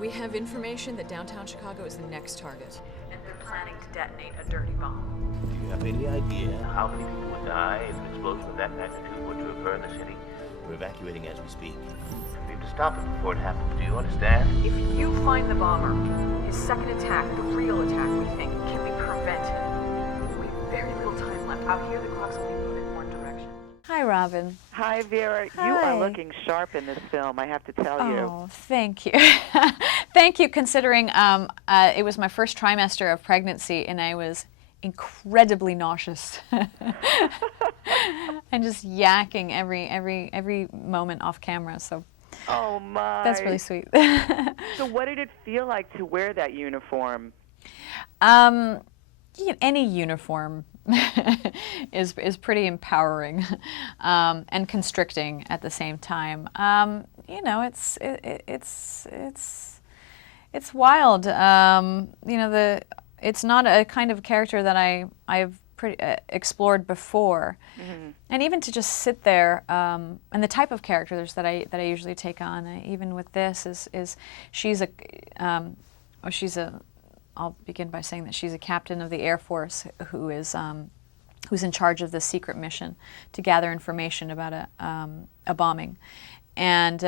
We have information that downtown Chicago is the next target, and they're planning to detonate a dirty bomb. Do you have any idea how many people would die if an explosion of that magnitude were to occur in the city? We're evacuating as we speak. We have to stop it before it happens. Do you understand? If you find the bomber, his second attack, the real attack, we think, can be prevented. We have very little time left. Out here, the clock's only moving in one direction. Hi, Robin. Hi, Vera. Hi. You are looking sharp in this film, I have to tell you. Oh, thank you. Thank you, considering it was my first trimester of pregnancy, and I was incredibly nauseous. And just yakking every moment off camera, so oh my, that's really sweet. So what did it feel like to wear that uniform? Any uniform is pretty empowering and constricting at the same time. You know, it's wild. You know, it's not a kind of character that I've explored before, and even to just sit there, and the type of characters that I usually take on, even with this, is she's a I'll begin by saying that she's a captain of the Air Force who's in charge of the secret mission to gather information about a bombing, and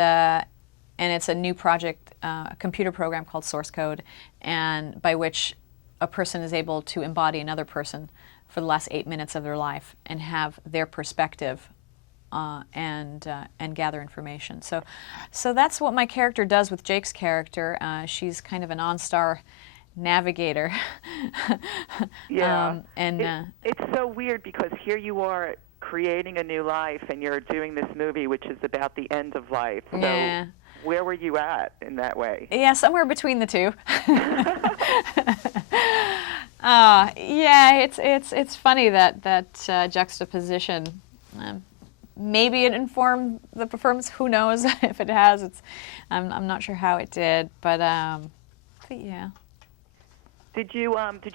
it's a new project, a computer program called Source Code, and by which a person is able to embody another person for the last 8 minutes of their life and have their perspective and gather information. So that's what my character does with Jake's character. She's kind of an on-star navigator. Yeah. It's so weird because here you are creating a new life and you're doing this movie which is about the end of life. So yeah. Where were you at in that way? Yeah, somewhere between the two. Yeah, it's funny that juxtaposition. Maybe it informed the performance. Who knows if it has? I'm not sure how it did, but yeah. Did you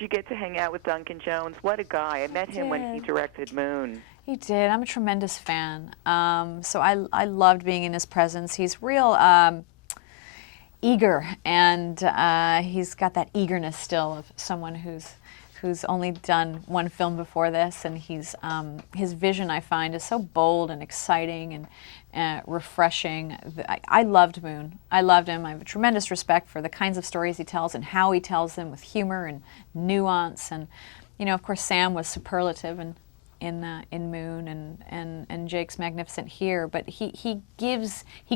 get to hang out with Duncan Jones? What a guy! I met him when he directed Moon. He did. I'm a tremendous fan. So I loved being in his presence. He's real eager, and he's got that eagerness still of someone who's only done one film before this, and his vision, I find, is so bold and exciting and refreshing. I loved Moon. I loved him. I have a tremendous respect for the kinds of stories he tells and how he tells them with humor and nuance. And you know, of course, Sam was superlative in Moon, and Jake's magnificent here. But he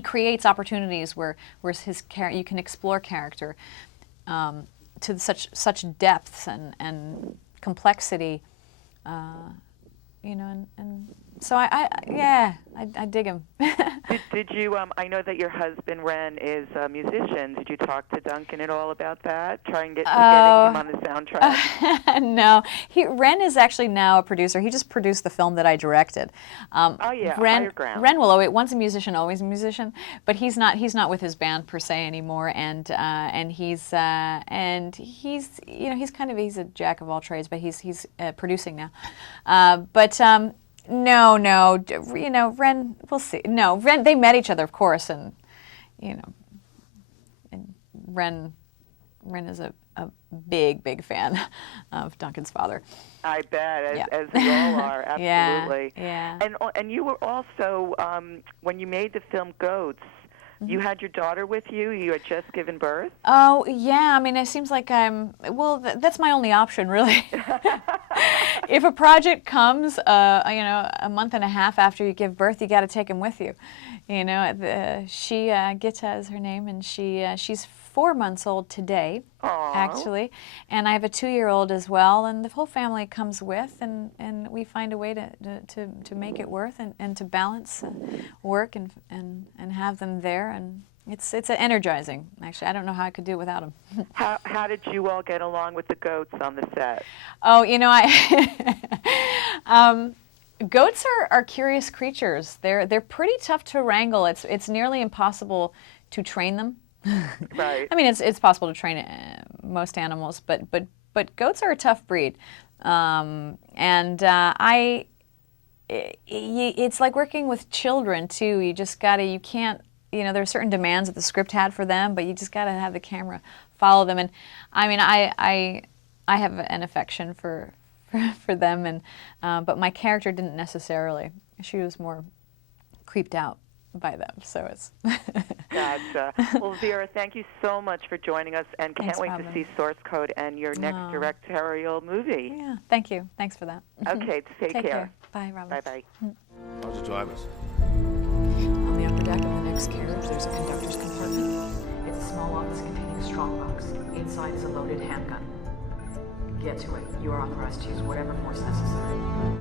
creates opportunities where you can explore character to such depths and complexity, you know, and so I dig him. Did you? I know that your husband Renn is a musician. Did you talk to Duncan at all about that? Try and getting him on the soundtrack. No, Renn is actually now a producer. He just produced the film that I directed. Higher Ground. Renn will once a musician, always a musician, but he's not with his band per se anymore. And he's a jack of all trades, but he's producing now. No, you know, Renn, we'll see. No, Renn, they met each other, of course, and, you know, and Renn is a big fan of Duncan's father. I bet, as we all are, absolutely. Yeah. And you were also, when you made the film Goats, you had your daughter with you? You had just given birth? Oh, yeah. I mean, it seems like that's my only option, really. If a project comes, you know, a month and a half after you give birth, you got to take him with you. You know, Gita is her name, and she's 4 months old today, actually. And I have a 2-year-old as well, and the whole family comes with, and we find a way to make it work and to balance work and have them there. And it's energizing, actually. I don't know how I could do it without them. How did you all get along with the goats on the set? Oh, you know, goats are curious creatures. They're pretty tough to wrangle. It's nearly impossible to train them. Right. I mean, it's possible to train most animals, but goats are a tough breed, it's like working with children too. You can't you know, there are certain demands that the script had for them, but you just got to have the camera follow them. And I mean, I have an affection for them, and but my character didn't necessarily. She was more creeped out by them, so it's. Gotcha. Well, Vera, thank you so much for joining us, and can't wait to see Source Code and your next directorial movie. Yeah, thank you. Thanks for that. Okay, take care. Bye, Robin. Bye-bye. How's the drivers? On the upper deck of the next carriage, there's a conductor's compartment. It's a small office containing a strongbox. Inside is a loaded handgun. Get to it. You are authorized to use whatever force necessary.